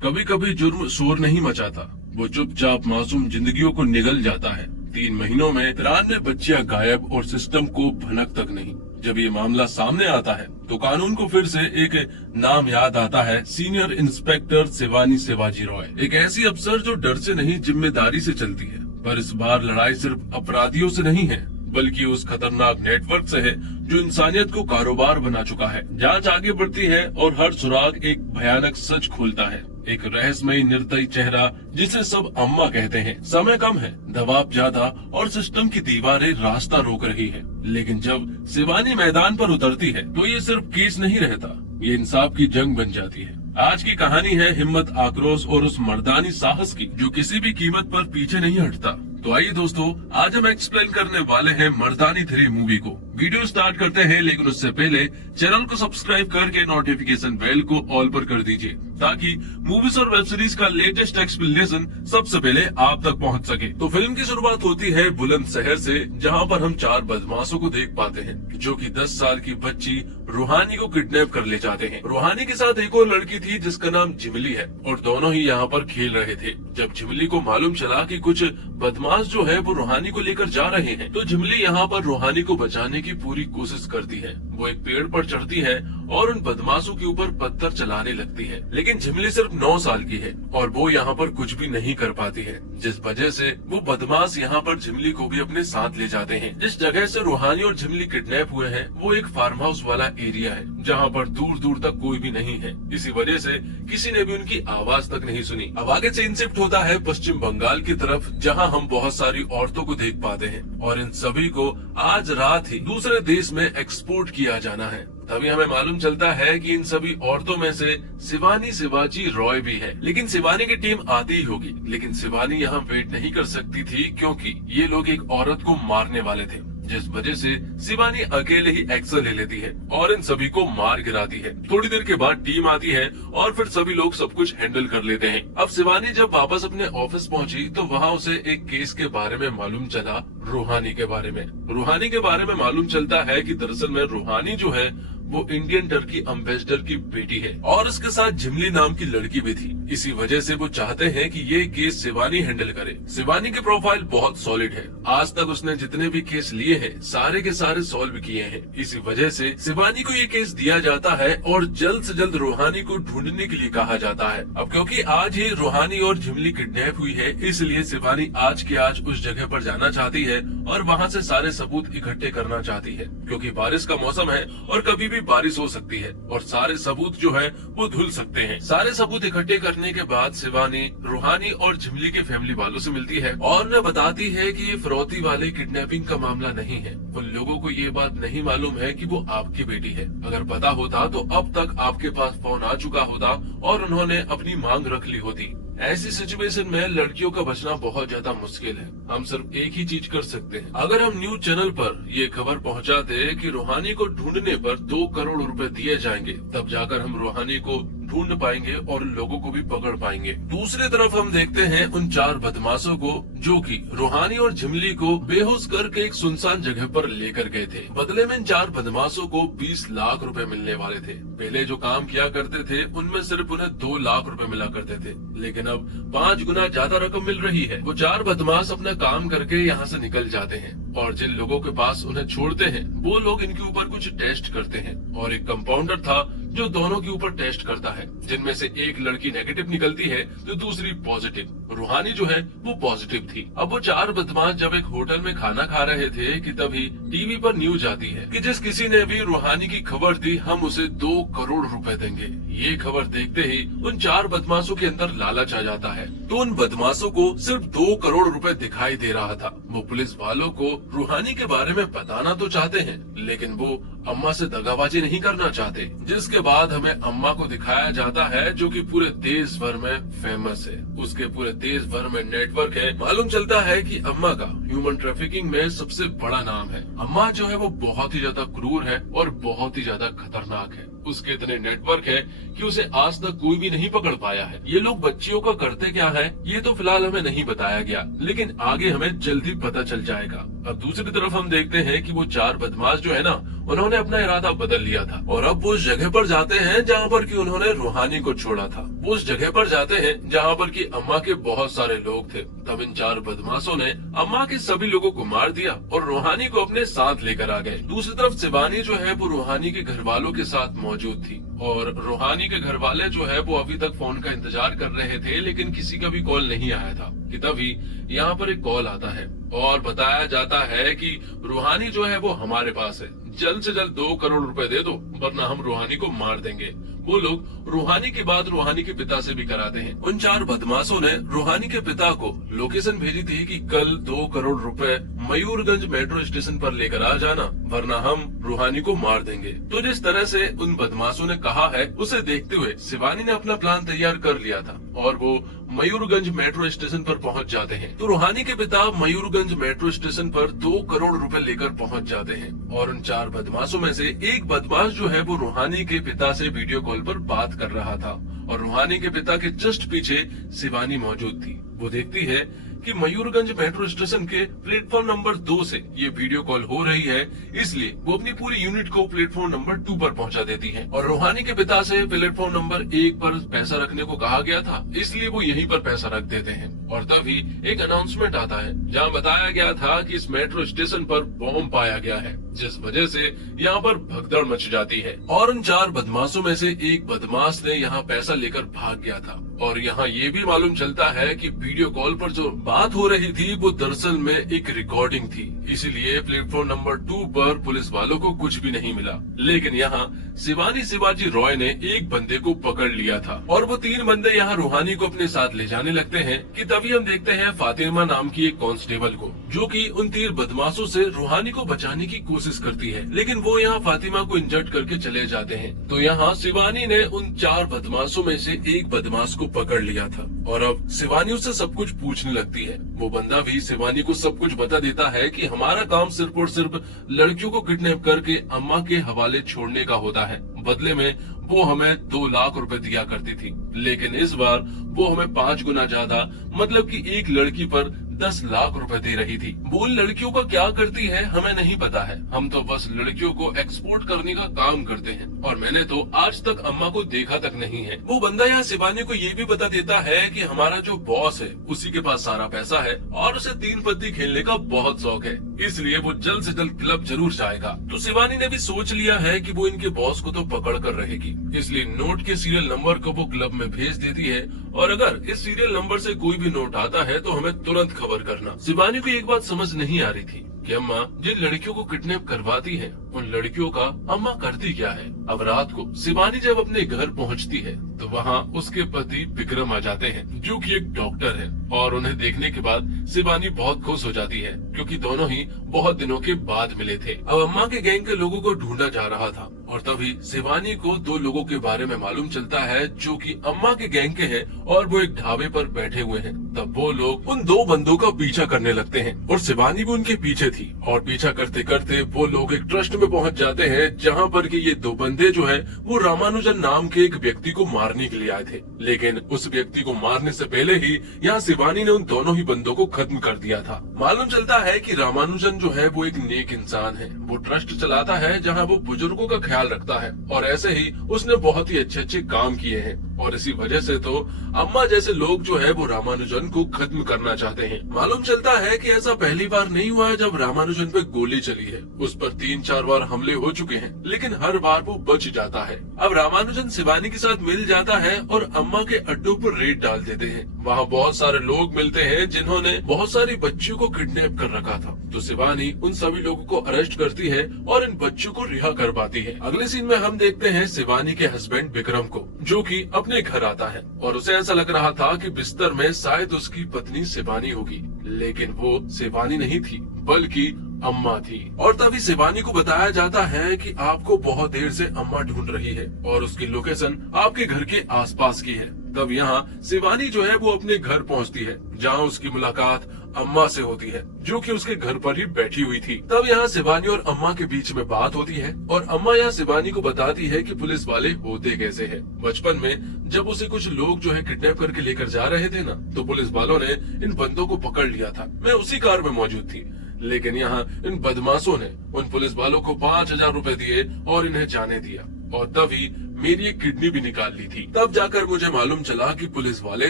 कभी कभी जुर्म शोर नहीं मचाता, वो चुपचाप मासूम जिंदगियों को निगल जाता है। 3 महीनों में 93 बच्चियां गायब और सिस्टम को भनक तक नहीं। जब ये मामला सामने आता है तो कानून को फिर से एक नाम याद आता है, सीनियर इंस्पेक्टर शिवानी शिवाजी रॉय। एक ऐसी अफसर जो डर से नहीं जिम्मेदारी से चलती है। पर इस बार लड़ाई सिर्फ अपराधियों से नहीं है, बल्कि उस खतरनाक नेटवर्क से है जो इंसानियत को कारोबार बना चुका है। जांच आगे बढ़ती है और हर सुराग एक भयानक सच खोलता है। एक रहस्यमयी निर्दयी चेहरा जिसे सब अम्मा कहते हैं। समय कम है, दबाव ज्यादा और सिस्टम की दीवारें रास्ता रोक रही है। लेकिन जब शिवानी मैदान पर उतरती है तो ये सिर्फ केस नहीं रहता, ये इंसाफ की जंग बन जाती है। आज की कहानी है हिम्मत, आक्रोश और उस मर्दानी साहस की जो किसी भी कीमत पर पीछे नहीं हटता। तो आइए दोस्तों, आज हम एक्सप्लेन करने वाले हैं मर्दानी 3 मूवी को। वीडियो स्टार्ट करते हैं, लेकिन उससे पहले चैनल को सब्सक्राइब करके नोटिफिकेशन बेल को ऑल पर कर दीजिए, ताकि मूवीज और वेब सीरीज का लेटेस्ट एक्सप्लेनेशन सबसे पहले आप तक पहुंच सके। तो फिल्म की शुरुआत होती है बुलंदशहर से, जहां पर हम 4 बदमाशों को देख पाते हैं जो कि 10 साल की बच्ची रूहानी को किडनैप कर ले जाते हैं। रूहानी के साथ एक और लड़की थी जिसका नाम झिमली है, और दोनों ही यहाँ पर खेल रहे थे। जब झिमली को मालूम चला कि कुछ बदमाश जो है वो रूहानी को लेकर जा रहे हैं, तो झिमली यहाँ पर रूहानी को बचाने की पूरी कोशिश करती है। वो एक पेड़ पर चढ़ती है और उन बदमाशों के ऊपर पत्थर चलाने लगती है। लेकिन झिमली सिर्फ 9 साल की है और वो यहाँ पर कुछ भी नहीं कर पाती है, जिस वजह से वो बदमाश यहाँ पर झिमली को भी अपने साथ ले जाते हैं। जिस जगह से रूहानी और झिमली किडनैप हुए हैं वो एक फार्म हाउस वाला एरिया है, जहाँ पर दूर दूर तक कोई भी नहीं है। इसी वजह से किसी ने भी उनकी आवाज तक नहीं सुनी। अब आगे से शिफ्ट होता है पश्चिम बंगाल की तरफ, जहाँ हम बहुत सारी औरतों को देख पाते हैं और इन सभी को आज रात ही दूसरे देश में एक्सपोर्ट किया जाना है। तभी हमें मालूम चलता है कि इन सभी औरतों में से शिवानी शिवाजी रॉय भी है। लेकिन शिवानी की टीम आती ही होगी, लेकिन शिवानी यहाँ वेट नहीं कर सकती थी, क्योंकि ये लोग एक औरत को मारने वाले थे, जिस वजह से शिवानी अकेले ही एक्शन ले लेती है और इन सभी को मार गिराती है। थोड़ी देर के बाद टीम आती है और फिर सभी लोग सब कुछ हैंडल कर लेते हैं। अब शिवानी जब वापस अपने ऑफिस पहुंची तो वहां उसे एक केस के बारे में मालूम चला, रूहानी के बारे में। रूहानी के बारे में मालूम चलता है कि दरअसल में रूहानी जो है वो इंडियन टर्की एम्बेसडर की बेटी है और उसके साथ झिमली नाम की लड़की भी थी। इसी वजह से वो चाहते हैं कि ये केस शिवानी हैंडल करे। शिवानी की प्रोफाइल बहुत सॉलिड है, आज तक उसने जितने भी केस लिए हैं सारे के सारे सॉल्व किए हैं। इसी वजह से शिवानी को ये केस दिया जाता है और जल्द से जल्द रूहानी को ढूंढने के लिए कहा जाता है। अब क्योंकि आज ही रूहानी और झिमली किडनैप हुई है, इसलिए शिवानी आज के आज उस जगह पर जाना चाहती है और वहाँ से सारे सबूत इकट्ठे करना चाहती है, क्योंकि बारिश का मौसम है और कभी भी बारिश हो सकती है और सारे सबूत जो है वो धुल सकते हैं। सारे सबूत इकट्ठे करने के बाद शिवानी रूहानी और झिमली के फैमिली वालों से मिलती है और उन्हें बताती है कि ये फिरौती वाले किडनैपिंग का मामला नहीं है। उन लोगों को ये बात नहीं मालूम है कि वो आपकी बेटी है। अगर पता होता तो अब तक आपके पास फोन आ चुका होता और उन्होंने अपनी मांग रख ली होती। ऐसी सिचुएशन में लड़कियों का बचना बहुत ज्यादा मुश्किल है। हम सिर्फ एक ही चीज कर सकते हैं, अगर हम न्यूज चैनल पर ये खबर पहुंचाते कि रूहानी को ढूंढने पर 2 करोड़ रुपए दिए जाएंगे, तब जाकर हम रूहानी को ढूंढ पाएंगे और लोगों को भी पकड़ पाएंगे। दूसरी तरफ हम देखते हैं उन 4 बदमाशों को जो कि रूहानी और झिमली को बेहोश करके एक सुनसान जगह पर लेकर गए थे। बदले में इन 4 बदमाशों को 20 लाख रुपए मिलने वाले थे। पहले जो काम किया करते थे उनमें सिर्फ उन्हें 2 लाख रुपए मिला करते थे, लेकिन अब 5 गुना ज्यादा रकम मिल रही है। वो 4 बदमाश अपना काम करके यहाँ से निकल जाते हैं और जिन लोगों के पास उन्हें छोड़ते हैं वो लोग इनके ऊपर कुछ टेस्ट करते हैं और एक कंपाउंडर था जो दोनों के ऊपर टेस्ट करता है, जिनमें से एक लड़की नेगेटिव निकलती है तो दूसरी पॉजिटिव। रूहानी जो है वो पॉजिटिव थी। अब वो 4 बदमाश जब एक होटल में खाना खा रहे थे कि तभी टीवी पर न्यूज आती है कि जिस किसी ने भी रूहानी की खबर दी हम उसे 2 करोड़ रुपए देंगे। ये खबर देखते ही उन 4 बदमाशों के अंदर लालच आ जाता है, तो उन बदमाशों को सिर्फ 2 करोड़ रुपए दिखाई दे रहा था। वो पुलिस वालों को रूहानी के बारे में बताना तो चाहते हैं, लेकिन वो अम्मा से दगाबाजी नहीं करना चाहते। जिसके बाद हमें अम्मा को दिखाया जाता है जो कि पूरे देश भर में फेमस है, उसके पूरे देश भर में नेटवर्क है। मालूम चलता है कि अम्मा का ह्यूमन ट्रैफिकिंग में सबसे बड़ा नाम है। अम्मा जो है वो बहुत ही ज्यादा क्रूर है और बहुत ही ज्यादा खतरनाक है। उसके इतने नेटवर्क है कि उसे आज तक कोई भी नहीं पकड़ पाया है। ये लोग बच्चियों का करते क्या है ये तो फिलहाल हमें नहीं बताया गया, लेकिन आगे हमें जल्दी पता चल जाएगा। अब दूसरी तरफ हम देखते हैं कि वो 4 बदमाश जो है ना, उन्होंने अपना इरादा बदल लिया था और अब वो उस जगह पर जाते हैं जहाँ पर कि उन्होंने रूहानी को छोड़ा था। वो उस जगह पर जाते हैं जहाँ पर कि अम्मा के बहुत सारे लोग थे। तब इन 4 बदमाशों ने अम्मा के सभी लोगों को मार दिया और रूहानी को अपने साथ लेकर आ गए। दूसरी तरफ शिवानी जो है वो रूहानी के घर वालों के साथ मौजूद थी और रूहानी के घर वाले जो है वो अभी तक फोन का इंतजार कर रहे थे, लेकिन किसी का भी कॉल नहीं आया था कि तभी यहाँ पर एक कॉल आता है और बताया जाता है कि रूहानी जो है वो हमारे पास है, जल्द से जल्द 2 करोड़ रुपए दे दो वरना हम रूहानी को मार देंगे। वो लोग रूहानी की बात रूहानी के पिता से भी कराते हैं। उन 4 बदमाशों ने रूहानी के पिता को लोकेशन भेजी थी कि कल 2 करोड़ रुपए मयूरगंज मेट्रो स्टेशन पर लेकर आ जाना वरना हम रूहानी को मार देंगे। तो जिस तरह से उन बदमाशों ने कहा है उसे देखते हुए शिवानी ने अपना प्लान तैयार कर लिया था और वो मयूरगंज मेट्रो स्टेशन पर पहुंच जाते हैं। तो रूहानी के पिता मयूरगंज मेट्रो स्टेशन पर 2 करोड़ रुपए लेकर पहुंच जाते हैं और उन 4 बदमाशों में से एक बदमाश जो है वो रूहानी के पिता से वीडियो कॉल पर बात कर रहा था और रूहानी के पिता के जस्ट पीछे शिवानी मौजूद थी। वो देखती है कि मयूरगंज मेट्रो स्टेशन के प्लेटफॉर्म नंबर 2 से ये वीडियो कॉल हो रही है, इसलिए वो अपनी पूरी यूनिट को प्लेटफॉर्म नंबर 2 पर पहुंचा देती है। और रूहानी के पिता से प्लेटफॉर्म नंबर 1 पर पैसा रखने को कहा गया था, इसलिए वो यहीं पर पैसा रख देते हैं। और तभी एक अनाउंसमेंट आता है जहाँ बताया गया था कि इस मेट्रो स्टेशन पर बॉम्ब पाया गया है, जिस वजह से यहाँ पर भगदड़ मच जाती है। और उन 4 बदमाशों में से एक बदमाश ने यहाँ पैसा लेकर भाग गया था और यहाँ ये भी मालूम चलता है कि वीडियो कॉल पर जो बात हो रही थी वो दरअसल में एक रिकॉर्डिंग थी, इसीलिए प्लेटफॉर्म नंबर 2 पर पुलिस वालों को कुछ भी नहीं मिला। लेकिन यहाँ शिवानी शिवाजी रॉय ने एक बंदे को पकड़ लिया था और वो 3 बंदे यहाँ रूहानी को अपने साथ ले जाने लगते हैं कि तभी हम देखते हैं फातिमा नाम की एक कांस्टेबल को, जो कि उन 3 बदमाशों से रूहानी को बचाने की कोशिश करती है, लेकिन वो यहाँ फातिमा को इंजर्ड करके चले जाते हैं। तो यहाँ शिवानी ने उन 4 बदमाशों में से एक बदमाश को पकड़ लिया था और अब शिवानी उससे सब कुछ पूछने लगती है। वो बंदा भी शिवानी को सब कुछ बता देता है कि हमारा काम सिर्फ और सिर्फ लड़कियों को किडनैप करके अम्मा के हवाले छोड़ने का होता है, बदले में वो हमें 2 लाख रुपए दिया करती थी, लेकिन इस बार वो हमें 5 गुना ज्यादा, मतलब कि एक लड़की पर 10 लाख रुपए दे रही थी। वो लड़कियों का क्या करती है हमें नहीं पता है, हम तो बस लड़कियों को एक्सपोर्ट करने का काम करते हैं और मैंने तो आज तक अम्मा को देखा तक नहीं है। वो बंदा यहाँ शिवानी को ये भी बता देता है कि हमारा जो बॉस है उसी के पास सारा पैसा है और उसे 3 पत्ती खेलने का बहुत शौक है, इसलिए वो जल्द से जल्द क्लब जरूर जाएगा। तो शिवानी ने भी सोच लिया है कि वो इनके बॉस को तो पकड़ कर रहेगी, इसलिए नोट के सीरियल नंबर को वो क्लब में भेज देती है और अगर इस सीरियल नंबर से कोई भी नोट आता है तो हमें तुरंत खबर करना। शिवानी को एक बात समझ नहीं आ रही थी कि अम्मा जिन लड़कियों को किडनैप करवाती है उन लड़कियों का अम्मा करती क्या है। अब रात को शिवानी जब अपने घर पहुंचती है तो वहाँ उसके पति विक्रम आ जाते हैं, जो कि एक डॉक्टर है, और उन्हें देखने के बाद शिवानी बहुत खुश हो जाती है क्योंकि दोनों ही बहुत दिनों के बाद मिले थे। अब अम्मा के गैंग के लोगों को ढूंढा जा रहा था और तभी शिवानी को 2 लोगों के बारे में मालूम चलता है जो कि अम्मा के गैंग के हैं और वो एक ढाबे पर बैठे हुए हैं। तब वो लोग उन 2 बंदों का पीछा करने लगते हैं और शिवानी भी उनके पीछे थी और पीछा करते करते वो लोग एक ट्रस्ट में पहुंच जाते हैं जहां पर कि ये 2 बंदे जो है वो रामानुजन नाम के एक व्यक्ति को मारने के लिए आए थे, लेकिन उस व्यक्ति को मारने से पहले ही यहाँ शिवानी ने उन दोनों ही बंदों को खत्म कर दिया था। मालूम चलता है कि रामानुजन जो है वो एक नेक इंसान है, वो ट्रस्ट चलाता है जहाँ वो बुजुर्गों का ख्याल रखता है और ऐसे ही उसने बहुत ही अच्छे अच्छे काम किए हैं और इसी वजह से तो अम्मा जैसे लोग जो है वो रामानुजन को खत्म करना चाहते हैं। मालूम चलता है कि ऐसा पहली बार नहीं हुआ है जब रामानुजन पे गोली चली है, उस पर 3-4 बार हमले हो चुके हैं, लेकिन हर बार वो बच जाता है। अब रामानुजन शिवानी के साथ मिल जाता है और अम्मा के अड्डों पर रेड डाल देते हैं। वहाँ बहुत सारे लोग मिलते हैं जिन्होंने बहुत सारी बच्चियों को किडनैप कर रखा था, तो शिवानी उन सभी लोगों को अरेस्ट करती है और इन बच्चों को रिहा करवाती है। अगले सीन में हम देखते हैं शिवानी के हस्बैंड विक्रम को, जो कि अपने घर आता है और उसे ऐसा लग रहा था कि बिस्तर में शायद उसकी पत्नी शिवानी होगी, लेकिन वो शिवानी नहीं थी बल्कि अम्मा थी। और तभी शिवानी को बताया जाता है कि आपको बहुत देर से अम्मा ढूंढ रही है और उसकी लोकेशन आपके घर के आसपास की है। तब यहाँ शिवानी जो है वो अपने घर पहुँचती है जहाँ उसकी मुलाकात अम्मा से होती है, जो कि उसके घर पर ही बैठी हुई थी। तब यहाँ शिवानी और अम्मा के बीच में बात होती है और अम्मा यहाँ शिवानी को बताती है कि पुलिस वाले होते कैसे हैं। बचपन में जब उसे कुछ लोग जो है किडनैप करके लेकर जा रहे थे ना, तो पुलिस वालों ने इन बंदों को पकड़ लिया था। मैं उसी कार में मौजूद थी, लेकिन यहाँ इन बदमाशों ने उन पुलिस वालों को 5,000 रुपए दिए और इन्हें जाने दिया, और तभी मेरी एक किडनी भी निकाल ली थी। तब जाकर मुझे मालूम चला कि पुलिस वाले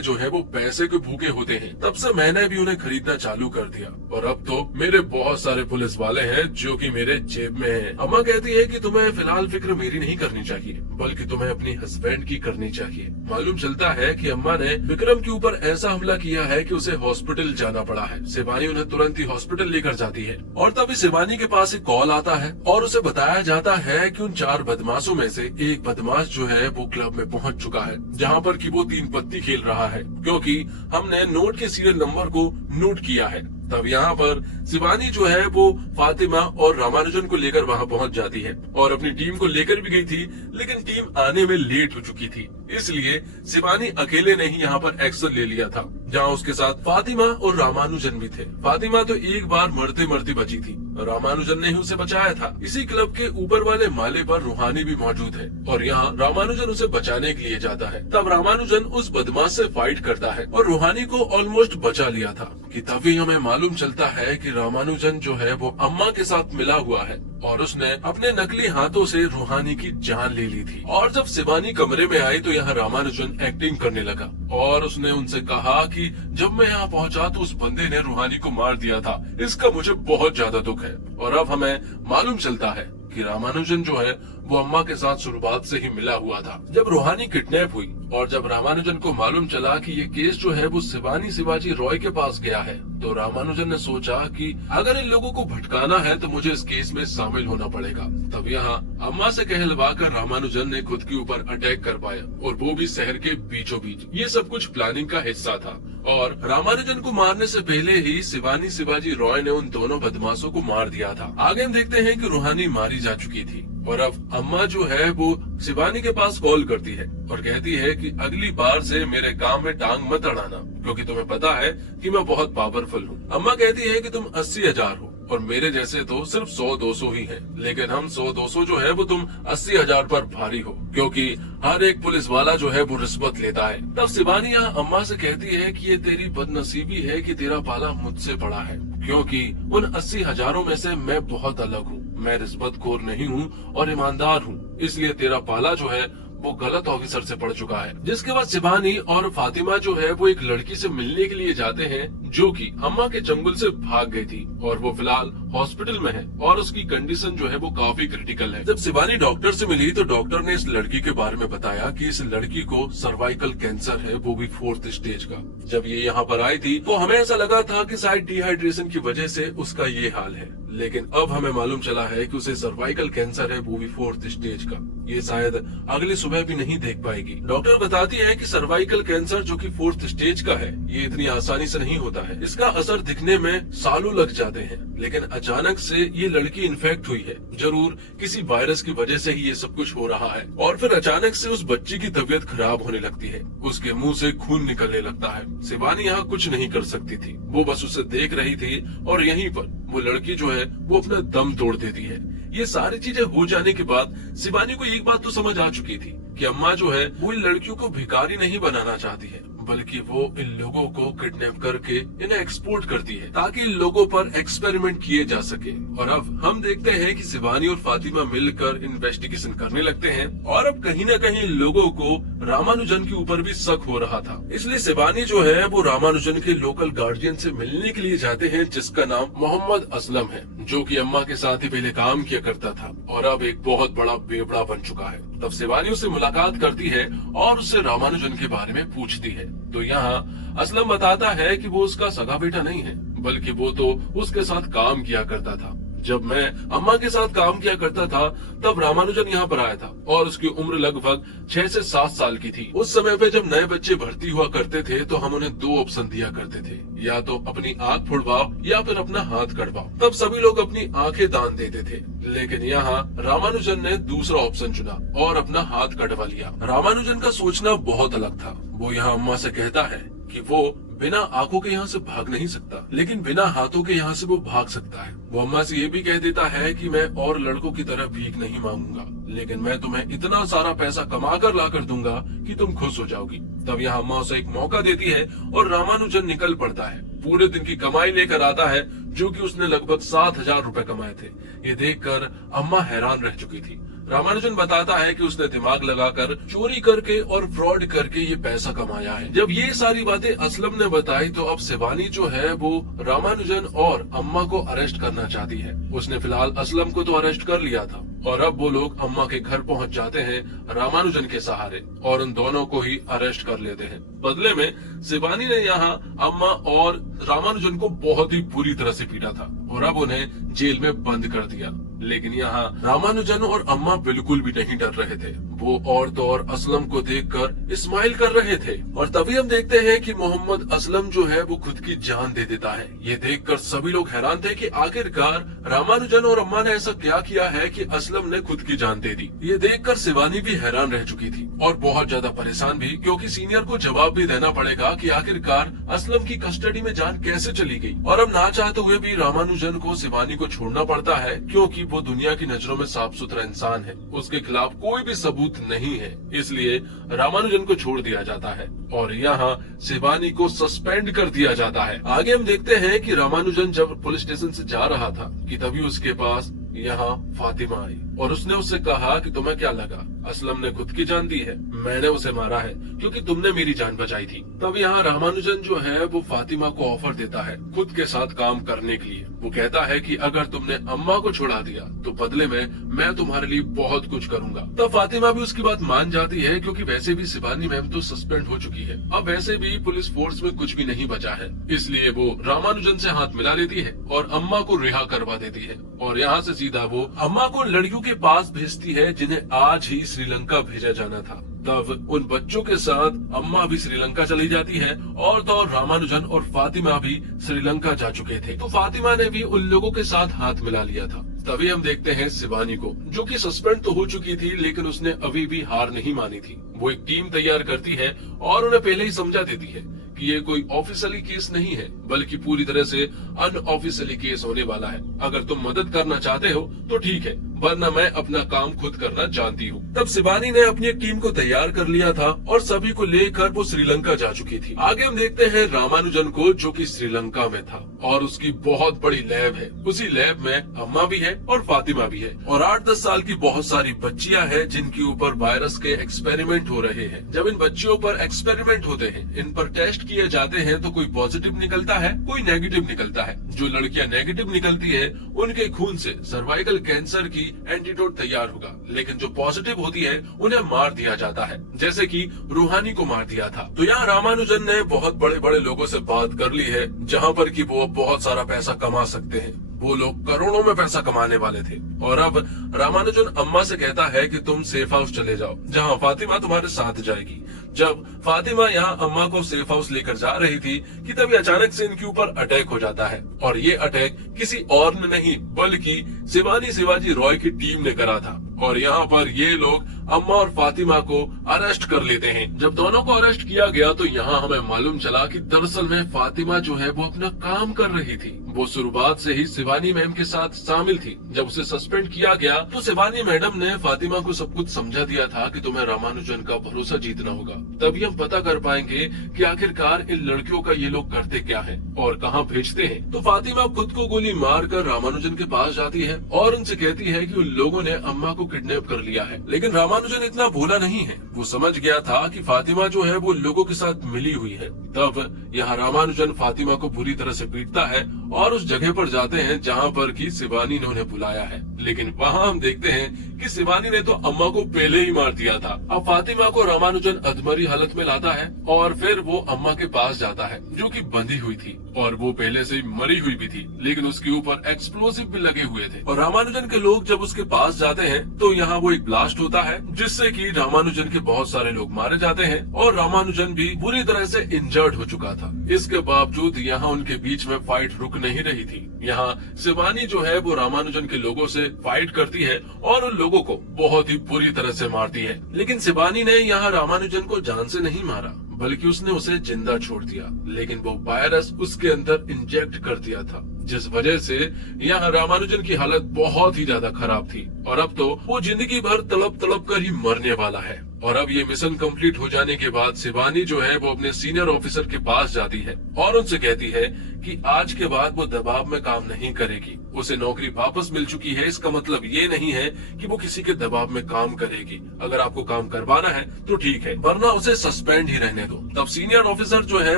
जो है वो पैसे के भूखे होते हैं। तब से मैंने भी उन्हें खरीदना चालू कर दिया और अब तो मेरे बहुत सारे पुलिस वाले हैं जो कि मेरे जेब में हैं। अम्मा कहती है कि तुम्हें फिलहाल फिक्र मेरी नहीं करनी चाहिए, बल्कि तुम्हें अपनी हस्बैंड की करनी चाहिए। मालूम चलता है कि अम्मा ने विक्रम के ऊपर ऐसा हमला किया है कि उसे हॉस्पिटल जाना पड़ा है। शिवानी उन्हें तुरंत ही हॉस्पिटल लेकर जाती है और तभी शिवानी के पास एक कॉल आता है और उसे बताया जाता है कि उन 4 बदमाशों में से एक बदमाश जो है वो क्लब में पहुंच चुका है, जहां पर कि वो 3 पत्ती खेल रहा है, क्योंकि हमने नोट के सीरियल नंबर को नोट किया है। तब यहाँ पर शिवानी जो है वो फातिमा और रामानुजन को लेकर वहाँ पहुँच जाती है और अपनी टीम को लेकर भी गई थी, लेकिन टीम आने में लेट हो चुकी थी, इसलिए शिवानी अकेले ने ही यहाँ पर एक्शन ले लिया था, जहाँ उसके साथ फातिमा और रामानुजन भी थे। फातिमा तो एक बार मरते मरते बची थी, रामानुजन ने ही उसे बचाया था। इसी क्लब के ऊपर वाले माले पर रूहानी भी मौजूद है और यहाँ रामानुजन उसे बचाने के लिए जाता है। तब रामानुजन उस बदमाश से फाइट करता है और रूहानी को ऑलमोस्ट बचा लिया था कि तभी हमें मालूम चलता है कि रामानुजन जो है वो अम्मा के साथ मिला हुआ है और उसने अपने नकली हाथों से रूहानी की जान ले ली थी। और जब शिवानी कमरे में आई तो यहाँ रामानुजन एक्टिंग करने लगा और उसने उनसे कहा कि जब मैं यहाँ पहुँचा तो उस बंदे ने रूहानी को मार दिया था, इसका मुझे बहुत ज्यादा दुख है। और अब हमें मालूम चलता है कि रामानुजन जो है वो अम्मा के साथ शुरुआत से ही मिला हुआ था। जब रूहानी किडनैप हुई और जब रामानुजन को मालूम चला कि ये केस जो है वो शिवानी शिवाजी रॉय के पास गया है, तो रामानुजन ने सोचा कि अगर इन लोगों को भटकाना है तो मुझे इस केस में शामिल होना पड़ेगा। तब यहाँ अम्मा से कहलवा कर रामानुजन ने खुद के ऊपर अटैक कर पाया और वो भी शहर के बीचों बीच। ये सब कुछ प्लानिंग का हिस्सा था और रामानुजन को मारने से पहले ही शिवानी शिवाजी रॉय ने उन दोनों बदमाशों को मार दिया था। आगे हम देखते हैं कि रूहानी मारी जा चुकी थी और अब अम्मा जो है वो शिवानी के पास कॉल करती है और कहती है कि अगली बार से मेरे काम में टांग मत अड़ाना, क्योंकि तुम्हें पता है कि मैं बहुत पावरफुल हूँ। अम्मा कहती है कि तुम 80,000 हो और मेरे जैसे तो सिर्फ 100-200 ही हैं, लेकिन हम 100-200 जो है वो तुम 80,000 पर भारी हो, क्योंकि हर एक पुलिस वाला जो है वो रिश्वत लेता है। तब शिवानी यहाँ अम्मा से कहती है कि ये तेरी बदनसीबी है कि तेरा पाला मुझसे पड़ा है, क्योंकि उन 80,000 में से मैं बहुत अलग हूँ। मैं रिश्वतखोर नहीं हूँ और ईमानदार हूँ, इसलिए तेरा पाला जो है वो गलत ऑफिसर से पड़ चुका है। जिसके बाद शिवानी और फातिमा जो है वो एक लड़की से मिलने के लिए जाते हैं जो कि अम्मा के चंगुल से भाग गई थी और वो फिलहाल हॉस्पिटल में है और उसकी कंडीशन जो है वो काफी क्रिटिकल है। जब शिवानी डॉक्टर से मिली तो डॉक्टर ने इस लड़की के बारे में बताया कि इस लड़की को सर्वाइकल कैंसर है, वो भी 4th स्टेज का। जब ये यहाँ पर आई थी तो हमें ऐसा लगा था कि शायद डिहाइड्रेशन की वजह से उसका ये हाल है, लेकिन अब हमें मालूम चला है कि उसे सर्वाइकल कैंसर है, वो भी 4th स्टेज का। ये शायद अगली सुबह भी नहीं देख पाएगी। डॉक्टर बताती है कि सर्वाइकल कैंसर जो कि 4th स्टेज का है, ये इतनी आसानी से नहीं होता है। इसका असर दिखने में सालों लग जाते हैं, लेकिन अचानक से ये लड़की इन्फेक्ट हुई है, जरूर किसी वायरस की वजह से ही ये सब कुछ हो रहा है। और फिर अचानक से उस बच्ची की तबीयत खराब होने लगती है, उसके मुंह से खून निकलने लगता है। शिवानी यहाँ कुछ नहीं कर सकती थी, वो बस उसे देख रही थी और यहीं पर वो लड़की जो है वो अपना दम तोड़ देती है। ये सारी चीजें हो जाने के बाद शिवानी को एक बात तो समझ आ चुकी थी कि अम्मा जो है वो इन लड़कियों को भिखारी नहीं बनाना चाहती है, बल्कि वो इन लोगों को किडनैप करके इन्हें एक्सपोर्ट करती है ताकि इन लोगों पर एक्सपेरिमेंट किए जा सके। और अब हम देखते हैं कि शिवानी और फातिमा मिलकर इन्वेस्टिगेशन करने लगते हैं और अब कहीं न कहीं लोगों को रामानुजन के ऊपर भी शक हो रहा था। इसलिए शिवानी जो है वो रामानुजन के लोकल गार्जियन से मिलने के लिए जाते हैं, जिसका नाम मोहम्मद असलम है, जो कि अम्मा के साथ ही पहले काम किया करता था और अब एक बहुत बड़ा बेवड़ा बन चुका है। तब शिवानी उससे मुलाकात करती है और उससे रामानुजन के बारे में पूछती है, तो यहाँ असलम बताता है कि वो उसका सगा बेटा नहीं है, बल्कि वो तो उसके साथ काम किया करता था। जब मैं अम्मा के साथ काम किया करता था तब रामानुजन यहाँ पर आया था और उसकी उम्र लगभग 6 से 7 साल की थी। उस समय पे जब नए बच्चे भर्ती हुआ करते थे तो हम उन्हें 2 ऑप्शन दिया करते थे, या तो अपनी आंख फुड़वाओ या फिर अपना हाथ कटवाओ। तब सभी लोग अपनी आंखें दान देते थे, लेकिन यहाँ रामानुजन ने दूसरा ऑप्शन चुना और अपना हाथ कटवा लिया। रामानुजन का सोचना बहुत अलग था। वो यहाँ अम्मा से कहता है कि वो बिना आंखों के यहाँ से भाग नहीं सकता, लेकिन बिना हाथों के यहाँ से वो भाग सकता है। वो अम्मा से ये भी कह देता है कि मैं और लड़कों की तरह भीख नहीं मांगूंगा, लेकिन मैं तुम्हें इतना सारा पैसा कमा कर ला कर दूंगा कि तुम खुश हो जाओगी। तब यहाँ अम्मा उसे एक मौका देती है और रामानुजन निकल पड़ता है। पूरे दिन की कमाई लेकर आता है, जो कि उसने लगभग 7,000 रुपए कमाए थे। ये देखकर अम्मा हैरान रह चुकी थी। रामानुजन बताता है कि उसने दिमाग लगाकर चोरी करके और फ्रॉड करके ये पैसा कमाया है। जब ये सारी बातें असलम ने बताई तो अब शिवानी जो है वो रामानुजन और अम्मा को अरेस्ट करना चाहती है। उसने फिलहाल असलम को तो अरेस्ट कर लिया था और अब वो लोग अम्मा के घर पहुंच जाते हैं रामानुजन के सहारे और उन दोनों को ही अरेस्ट कर लेते हैं। बदले में शिवानी ने यहाँ अम्मा और रामानुजन को बहुत ही बुरी तरह से पीटा था और अब उन्हें जेल में बंद कर दिया। लेकिन यहाँ रामानुजन और अम्मा बिल्कुल भी नहीं डर रहे थे। वो और तो और असलम को देखकर स्माइल कर रहे थे और तभी हम देखते हैं कि मोहम्मद असलम जो है वो खुद की जान दे देता है। ये देखकर सभी लोग हैरान थे कि आखिरकार रामानुजन और अम्मा ने ऐसा क्या किया है कि असलम ने खुद की जान दे दी। ये देखकर शिवानी भी हैरान रह चुकी थी और बहुत ज्यादा परेशान भी, क्योंकि सीनियर को जवाब भी देना पड़ेगा कि आखिरकार असलम की कस्टडी में जान कैसे चली गई। और अब ना चाहते हुए भी रामानुजन को शिवानी को छोड़ना पड़ता है, क्योंकि वो दुनिया की नजरों में साफ सुथरा इंसान है, उसके खिलाफ कोई भी सबूत नहीं है, इसलिए रामानुजन को छोड़ दिया जाता है और यहाँ शिवानी को सस्पेंड कर दिया जाता है। आगे हम देखते हैं कि रामानुजन जब पुलिस स्टेशन से जा रहा था कि तभी उसके पास यहाँ फातिमा आई और उसने उससे कहा कि तुम्हें क्या लगा, असलम ने खुद की जान दी है, मैंने उसे मारा है क्योंकि तुमने मेरी जान बचाई थी। तब यहाँ रामानुजन जो है वो फातिमा को ऑफर देता है खुद के साथ काम करने के लिए। वो कहता है कि अगर तुमने अम्मा को छुड़ा दिया तो बदले में मैं तुम्हारे लिए बहुत कुछ करूंगा। तब फातिमा भी उसकी बात मान जाती है, क्योंकि वैसे भी शिवानी मैम तो सस्पेंड हो चुकी है, अब वैसे भी पुलिस फोर्स में कुछ भी नहीं बचा है, इसलिए वो रामानुजन से हाथ मिला लेती है और अम्मा को रिहा करवा देती है और यहाँ से सीधा वो अम्मा को लड़कियों के पास भेजती है जिन्हें आज ही श्रीलंका भेजा जाना था। तब उन बच्चों के साथ अम्मा भी श्रीलंका चली जाती है और तो और रामानुजन और फातिमा भी श्रीलंका जा चुके थे, तो फातिमा ने भी उन लोगों के साथ हाथ मिला लिया था। तभी हम देखते हैं शिवानी को, जो कि सस्पेंड तो हो चुकी थी लेकिन उसने अभी भी हार नहीं मानी थी। वो एक टीम तैयार करती है और उन्हें पहले ही समझा देती है कि ये कोई ऑफिशियली केस नहीं है, बल्कि पूरी तरह से अनऑफिशियली केस होने वाला है। अगर तुम मदद करना चाहते हो तो ठीक है, वरना मैं अपना काम खुद करना जानती हूँ। तब शिवानी ने अपनी एक टीम को तैयार कर लिया था और सभी को लेकर वो श्रीलंका जा चुकी थी। आगे हम देखते हैं रामानुजन को, जो कि श्रीलंका में था और उसकी बहुत बड़ी लैब है। उसी लैब में अम्मा भी है और फातिमा भी है और 8-10 साल की बहुत सारी बच्चियां हैं जिनके ऊपर वायरस के एक्सपेरिमेंट हो रहे हैं। जब इन बच्चियों पर एक्सपेरिमेंट होते हैं, इन पर टेस्ट किए जाते हैं, तो कोई पॉजिटिव निकलता है, कोई नेगेटिव निकलता है। जो लड़कियां नेगेटिव निकलती है उनके खून से सर्वाइकल कैंसर की एंटीडोट तैयार होगा, लेकिन जो पॉजिटिव होती है उन्हें मार दिया जाता है, जैसे कि रूहानी को मार दिया था। तो यहाँ रामानुजन ने बहुत बड़े बड़े लोगों से बात कर ली है, जहाँ पर कि वो बहुत सारा पैसा कमा सकते हैं। वो लोग करोड़ों में पैसा कमाने वाले थे और अब रामानुजन अम्मा से कहता है कि तुम सेफ हाउस चले जाओ, जहाँ फातिमा तुम्हारे साथ जाएगी। जब फातिमा यहाँ अम्मा को सेफ हाउस लेकर जा रही थी कि तभी अचानक से इनके ऊपर अटैक हो जाता है और ये अटैक किसी और ने नहीं बल्कि शिवानी शिवाजी रॉय की टीम ने करा था और यहाँ पर ये लोग अम्मा और फातिमा को अरेस्ट कर लेते हैं। जब दोनों को अरेस्ट किया गया तो यहाँ हमें मालूम चला कि दरअसल में फातिमा जो है वो अपना काम कर रही थी। वो शुरुआत से ही शिवानी मैम के साथ शामिल थी। जब उसे सस्पेंड किया गया तो शिवानी मैडम ने फातिमा को सब कुछ समझा दिया था कि तुम्हें रामानुजन का भरोसा जीतना होगा, तभी हम पता कर पाएंगे कि आखिरकार इन लड़कियों का ये लोग करते क्या है और कहाँ भेजते हैं। तो फातिमा खुद को गोली मारकर रामानुजन के पास जाती है और उनसे कहती है कि उन लोगों ने अम्मा को किडनैप कर लिया है। लेकिन रामानुजन इतना भोला नहीं है, वो समझ गया था कि फातिमा जो है वो लोगों के साथ मिली हुई है। तब यहाँ रामानुजन फातिमा को बुरी तरह से पीटता है और उस जगह पर जाते हैं जहाँ पर कि शिवानी ने उन्हें बुलाया है। लेकिन वहाँ हम देखते हैं कि शिवानी ने तो अम्मा को पहले ही मार दिया था। अब फातिमा को रामानुजन अधमरी हालत में लाता है और फिर वो अम्मा के पास जाता है, जो कि बंधी हुई थी और वो पहले से ही मरी हुई भी थी, लेकिन उसके ऊपर एक्सप्लोसिव भी लगे हुए थे। और रामानुजन के लोग जब उसके पास जाते हैं तो यहाँ वो एक ब्लास्ट होता है, जिससे कि रामानुजन के बहुत सारे लोग मारे जाते हैं और रामानुजन भी बुरी तरह से इंजर्ड हो चुका था। इसके बावजूद यहाँ उनके बीच में फाइट रुक नहीं रही थी। यहाँ शिवानी जो है वो रामानुजन के लोगों से फाइट करती है और उन लोगों को बहुत ही बुरी तरह से मारती है। लेकिन शिवानी ने यहाँ रामानुजन को जान से नहीं मारा, बल्कि उसने उसे जिंदा छोड़ दिया, लेकिन वो वायरस उसके अंदर इंजेक्ट कर दिया था, जिस वजह से यहाँ रामानुजन की हालत बहुत ही ज्यादा खराब थी और अब तो वो जिंदगी भर तड़प तड़प कर ही मरने वाला है। और अब ये मिशन कंप्लीट हो जाने के बाद शिवानी जो है वो अपने सीनियर ऑफिसर के पास जाती है और उनसे कहती है कि आज के बाद वो दबाव में काम नहीं करेगी। उसे नौकरी वापस मिल चुकी है, इसका मतलब ये नहीं है कि वो किसी के दबाव में काम करेगी। अगर आपको काम करवाना है तो ठीक है, वरना उसे सस्पेंड ही रहने दो। तब सीनियर ऑफिसर जो है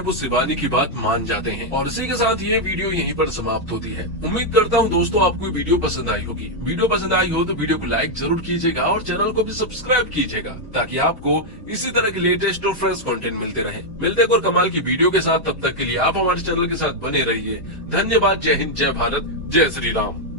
वो शिवानी की बात मान जाते हैं और इसी के साथ ये वीडियो यहीं पर समाप्त होती है। उम्मीद करता हूँ दोस्तों आपको वीडियो पसंद आई होगी। वीडियो पसंद आई हो तो वीडियो को लाइक जरूर कीजिएगा और चैनल को भी सब्सक्राइब कीजिएगा, ताकि आपको इसी तरह के लेटेस्ट और फ्रेश कंटेंट मिलते रहे। मिलते हैं और कमाल की वीडियो के साथ, तब तक के लिए आप हमारे चैनल के साथ बने रहिए। धन्यवाद। जय हिंद, जय भारत, जय श्री राम।